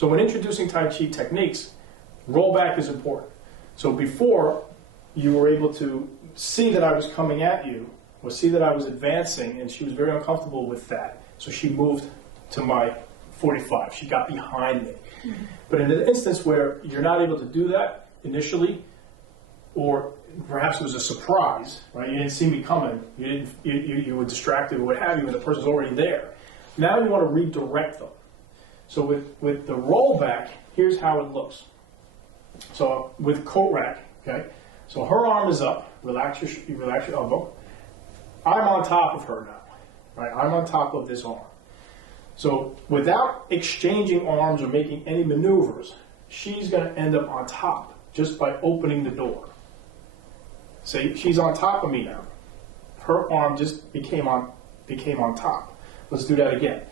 So when introducing Tai Chi techniques, rollback is important. So before, you were able to see that I was coming at you, or see that I was advancing, and she was very uncomfortable with that. So she moved to my 45. She got behind me. Mm-hmm. But in an instance where you're not able to do that initially, or perhaps it was a surprise, right? You didn't see me coming. You were distracted or what have you, and the person's already there. Now you want to redirect them. So with the rollback, here's how it looks. So with coat rack, okay. So her arm is up. Relax your elbow. I'm on top of her now, right? I'm on top of this arm. So without exchanging arms or making any maneuvers, she's going to end up on top just by opening the door. See, she's on top of me now. Her arm just became on top. Let's do that again.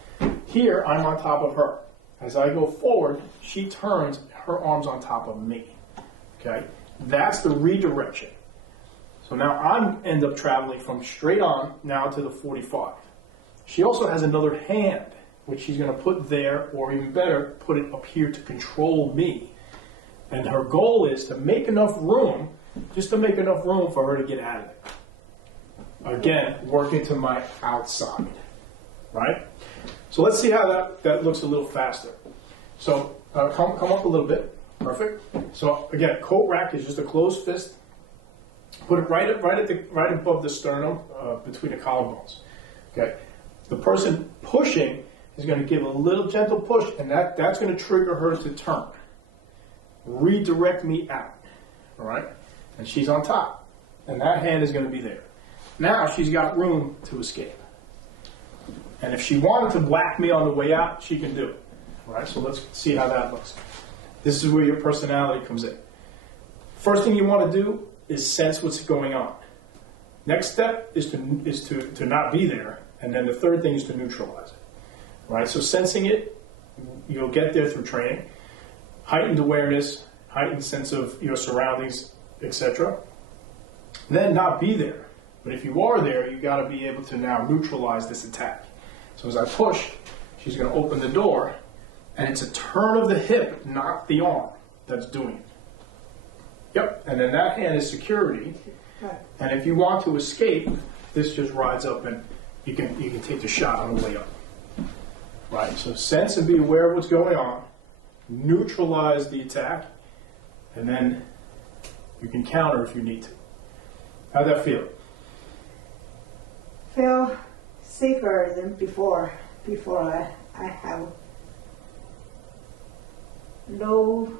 Here, I'm on top of her. As I go forward, she turns, her arm's on top of me. Okay? That's the redirection. So now I end up traveling from straight on now to the 45. She also has another hand, which she's going to put there, or even better, put it up here to control me. And her goal is to make enough room, just to make enough room for her to get out of it. Again, working to my outside, right? So let's see how that looks a little faster. So come up a little bit. Perfect. So again, coat rack is just a closed fist. Put it right above the sternum, between the collarbones. Okay. The person pushing is going to give a little gentle push, and that's going to trigger her to turn. Redirect me out. All right. And she's on top, and that hand is going to be there. Now she's got room to escape. And if she wanted to whack me on the way out, she can do it. All right. So let's see how that looks. This is where your personality comes in. First thing you want to do is sense what's going on. Next step is to not be there, and then the third thing is to neutralize it. Right? So sensing it, you'll get there through training. Heightened awareness, heightened sense of your surroundings, etc. Then not be there. But if you are there, you got to be able to now neutralize this attack. So as I push, she's going to open the door, and it's a turn of the hip, not the arm, that's doing it. Yep, and then that hand is security. And if you want to escape, this just rides up, and you can take the shot on the way up. Right, so sense and be aware of what's going on, neutralize the attack, and then you can counter if you need to. How'd that feel? Feel safer than before. Before I have low,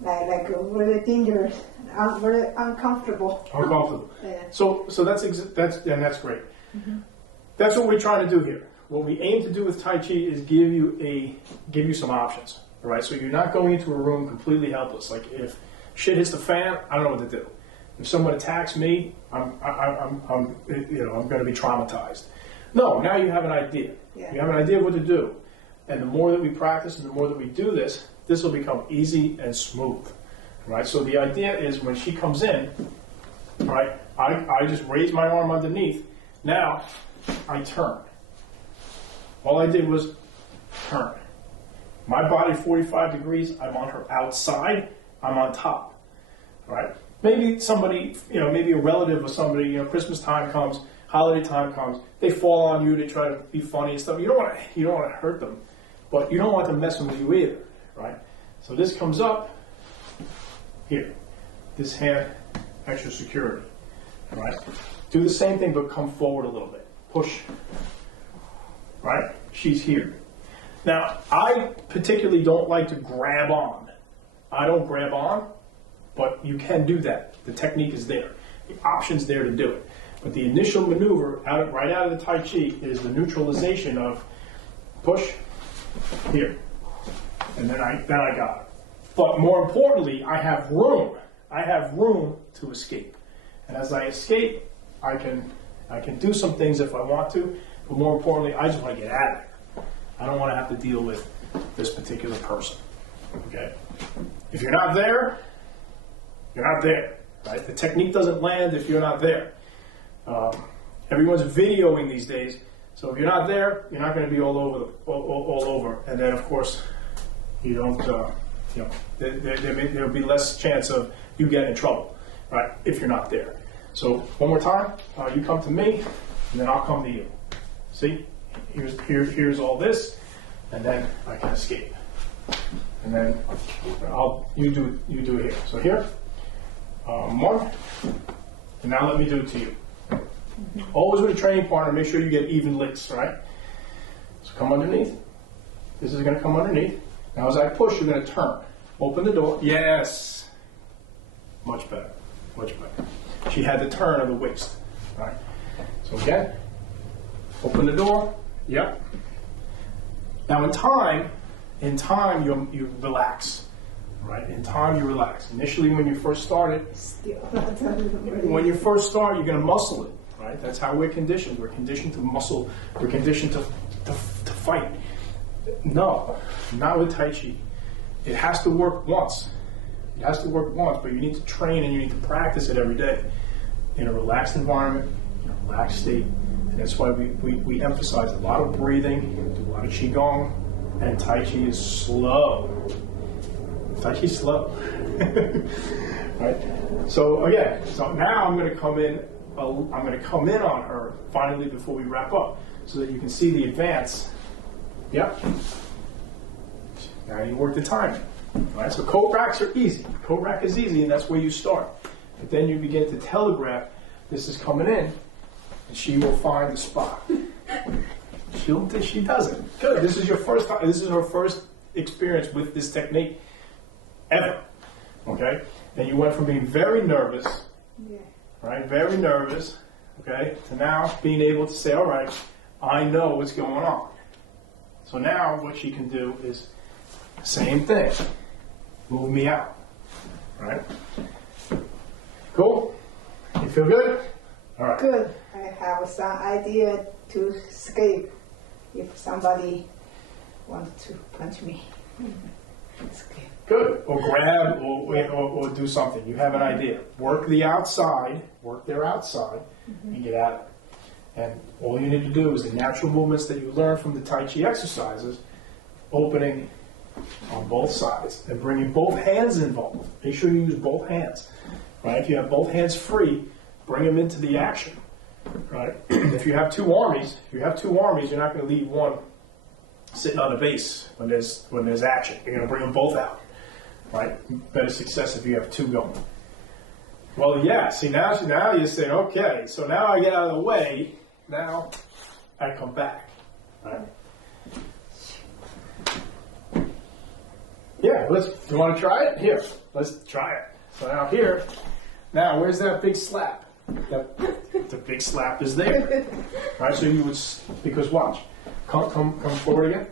like really dangerous, very uncomfortable. Uncomfortable. Yeah. So that's great. Mm-hmm. That's what we're trying to do here. What we aim to do with Tai Chi is give you some options. All right, so you're not going into a room completely helpless. Like if shit hits the fan, I don't know what to do. If someone attacks me, I'm going to be traumatized. No, now you have an idea. Yeah. You have an idea of what to do, and the more that we practice and the more that we do this, this will become easy and smooth. Right. So the idea is when she comes in, right, I just raise my arm underneath. Now I turn. All I did was turn. My body 45 degrees, I'm on her outside, I'm on top. Right? Maybe somebody, maybe a relative or somebody, Christmas time comes, holiday time comes, they fall on you, they try to be funny and stuff. You don't want to hurt them, but you don't want them messing with you either, right? So this comes up here. This hand, extra security. All right? Do the same thing, but come forward a little bit. Push. Right? She's here. Now, I particularly don't like to grab on. I don't grab on, but you can do that. The technique is there. The option's there to do it. But the initial maneuver, right out of the Tai Chi, is the neutralization of push, here. And then I got it. But more importantly, I have room. I have room to escape. And as I escape, I can do some things if I want to, but more importantly, I just want to get out of there. I don't want to have to deal with this particular person. Okay? If you're not there, you're not there. Right? The technique doesn't land if you're not there. Everyone's videoing these days, so if you're not there, you're not going to be all over. And then, of course, You don't, there'll be less chance of you getting in trouble, right, if you're not there. So one more time, you come to me, and then I'll come to you. See, here's all this, and then I can escape. And then you do it here. So here, one, and now let me do it to you. Always with a training partner, make sure you get even licks, right? So come underneath. This is going to come underneath. Now as I push, you're going to turn. Open the door. Yes. Much better. Much better. She had the turn of the waist. Right. So again, open the door. Yep. Now in time you relax. Right? In time you relax. Initially when you first start, you're going to muscle it. Right? That's how we're conditioned. We're conditioned to muscle. We're conditioned to fight. No, not with Tai Chi. It has to work once. It has to work once, but you need to train and you need to practice it every day in a relaxed environment, in a relaxed state. And that's why we emphasize a lot of breathing, do a lot of Qigong, and Tai Chi is slow. Tai Chi is slow. Right? So again, now I'm going to come in on her finally before we wrap up so that you can see the advance. Yep. Now you work the timing. Right? So coat racks are easy. Coat rack is easy, and that's where you start. But then you begin to telegraph, this is coming in, and she will find the spot. She does it. Good. This is your first time. This is her first experience with this technique ever. Okay? And you went from being very nervous, right? Very nervous, okay, to now being able to say, all right, I know what's going on. So now what she can do is same thing. Move me out. Right? Cool? You feel good? All right. Good. I have some idea to escape if somebody wants to punch me. Escape. Good. Or grab or do something. You have an idea. Work the outside, work their outside, and get at it. And all you need to do is the natural movements that you learn from the Tai Chi exercises, opening on both sides and bringing both hands involved. Make sure you use both hands. Right? If you have both hands free, bring them into the action. Right? If you have two armies, you're not going to leave one sitting on the base when there's action. You're going to bring them both out. Right? Better success if you have two going. Well, yeah. See, now you say, okay, so now I get out of the way. Now I come back. Right? Yeah, you want to try it? Here, let's try it. So now where's that big slap? The big slap is there. Right, so you would, because watch, come forward again.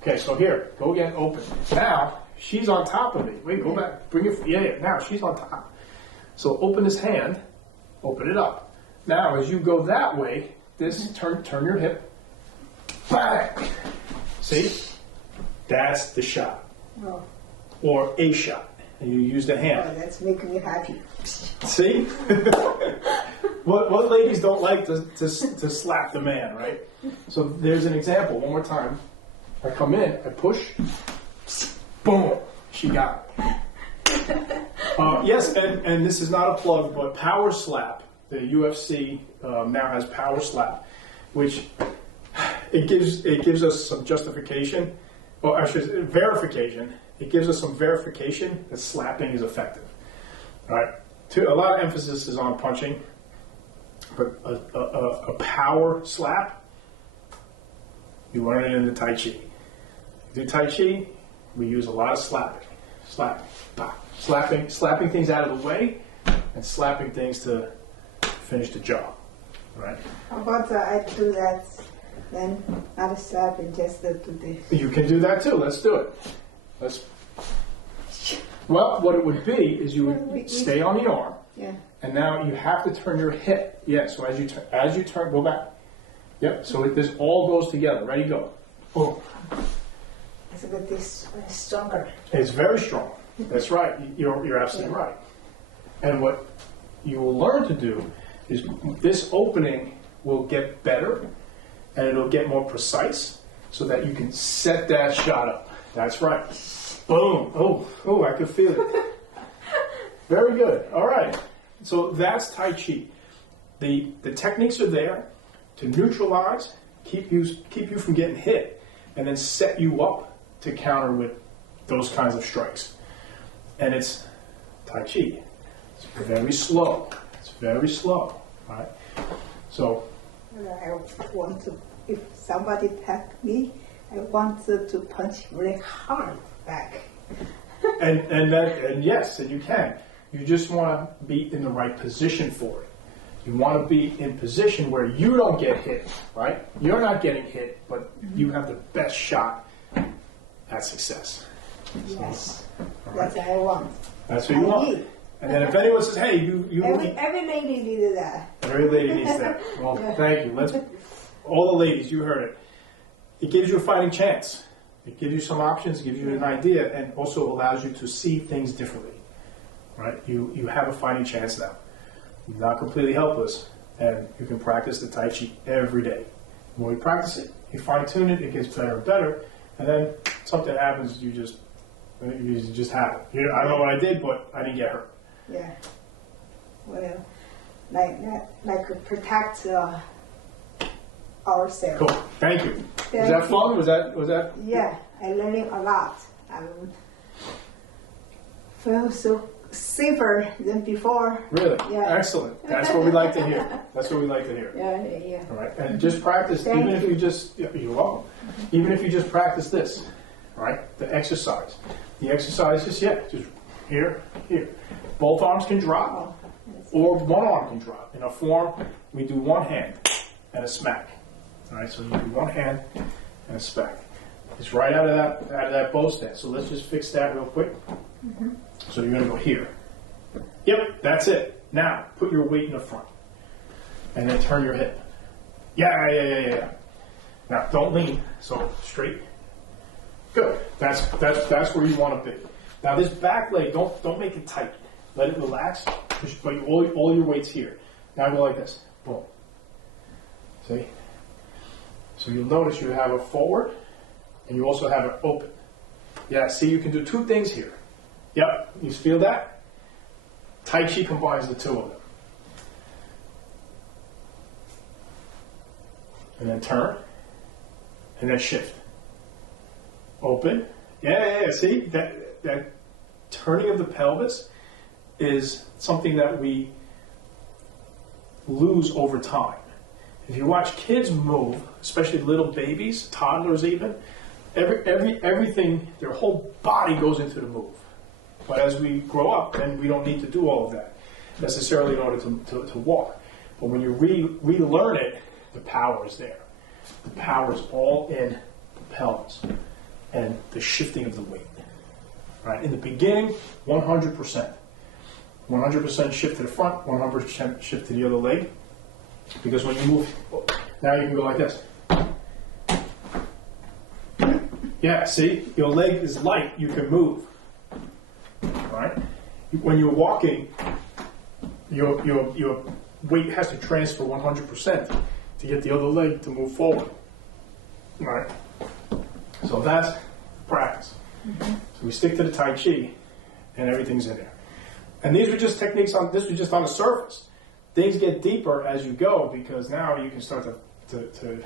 Okay, so here, go again, open. Now, she's on top of me. Wait, go back, bring it, yeah, now she's on top. So open this hand, open it up. Now, as you go that way, turn your hip back. See? That's the shot. Oh. Or a shot. And you use the hand. Oh, that's making me happy. See? what ladies don't like to slap the man, right? So there's an example. One more time. I come in, I push, boom, she got it. Yes, and this is not a plug, but Power Slap, the UFC now has Power Slap, which it gives us some justification, or actually verification. It gives us some verification that slapping is effective. All right. A lot of emphasis is on punching, but a power slap, you learn it in the Tai Chi. Do Tai Chi, we use a lot of slapping, slapping things out of the way, and slapping things to finish the job. Right? How about I do that, then not slap and just do this? You can do that too. Let's do it. Well, what it would be is you would stay on the arm, and now you have to turn your hip. Yeah, so as you turn, go back. Yep, so this all goes together. Ready, go. Boom. It's a bit stronger. It's very strong. That's right. You're absolutely right. And what you will learn to do is this opening will get better, and it'll get more precise so that you can set that shot up. That's right. Boom. Oh, I could feel it. Very good. All right. So that's Tai Chi. The techniques are there to neutralize, keep you from getting hit, and then set you up to counter with those kinds of strikes. And it's Tai Chi. It's very slow. It's very slow. Right? So I want to, if somebody attack me, I want to punch really hard back. and yes, and you can. You just want to be in the right position for it. You want to be in position where you don't get hit, right? You're not getting hit, but you have the best shot at success. Yes, Right. that's what I want. That's what you want. Need. And then if anyone says, "Hey, Every lady needs that. every lady needs that." Well, Yeah. thank you. All the ladies, you heard it. It gives you a fighting chance. It gives you some options, gives you an idea, and also allows you to see things differently. Right? You have a fighting chance now. You're not completely helpless, and you can practice the Tai Chi every day. The more you practice it, you fine tune it, it gets better and better, and then something happens, you just have it. I don't know what I did, but I didn't get hurt. Yeah. Well, like protect ourselves. Cool. Thank you. Was that fun? Was that? Yeah, I learning a lot. Feel so safer than before. Really? Yeah. Excellent. That's what we like to hear. That's what we like to hear. Yeah. All right. And just practice, Thank even you. if you just, you're welcome. Even if you just practice this, all right? The exercise. The exercise is, just here. Both arms can drop, or one arm can drop. In a form, we do one hand and a smack. All right, so you do one hand and a smack. It's right out of that bow stance. So let's just fix that real quick. So you're going to go here. Yep, that's it. Now, put your weight in the front. And then turn your hip. Yeah. Now, don't lean. So, straight. Good. That's where you want to be. Now, this back leg, don't make it tight. Let it relax. But all your weight's here. Now go like this. Boom. See? So you'll notice you have a forward, and you also have an open. Yeah, see, you can do two things here. Yep, you feel that? Tai Chi combines the two of them. And then turn, and then shift. Open. Yeah, see? That turning of the pelvis is something that we lose over time. If you watch kids move, especially little babies, toddlers even, everything, their whole body goes into the move. But as we grow up, then we don't need to do all of that necessarily in order to walk. But when you relearn it, the power is there. The power is all in the pelvis and the shifting of the weight. Right? In the beginning, 100%. 100% shift to the front, 100% shift to the other leg. Because when you move, now you can go like this. Yeah, see? Your leg is light, you can move. Right? When you're walking, your weight has to transfer 100% to get the other leg to move forward. Right? So that's practice. So we stick to the Tai Chi, and everything's in there. And these are just techniques this was just on the surface. Things get deeper as you go because now you can start to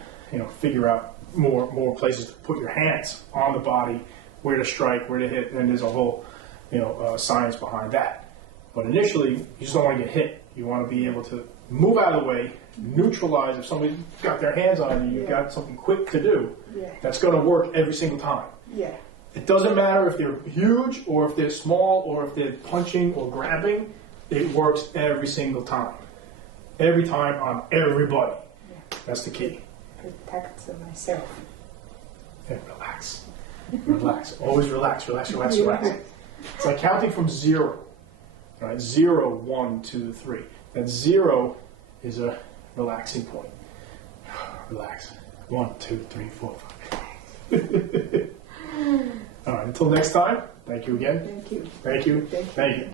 figure out more places to put your hands on the body, where to strike, where to hit, and there's a whole science behind that. But initially, you just don't want to get hit. You want to be able to move out of the way, neutralize. If somebody got their hands on you, you've got something quick to do. Yeah. That's going to work every single time. Yeah. It doesn't matter if they're huge or if they're small or if they're punching or grabbing. It works every single time. Every time on everybody. Yeah. That's the key. Protect myself. And relax. Relax. Always relax. It's like counting from 0. Right? 0, 1, 2, 3. That 0 is a relaxing point. Relax. 1, 2, 3, 4, 5. All right. Until next time. Thank you again. Thank you. Thank you. Thank you. Thank you.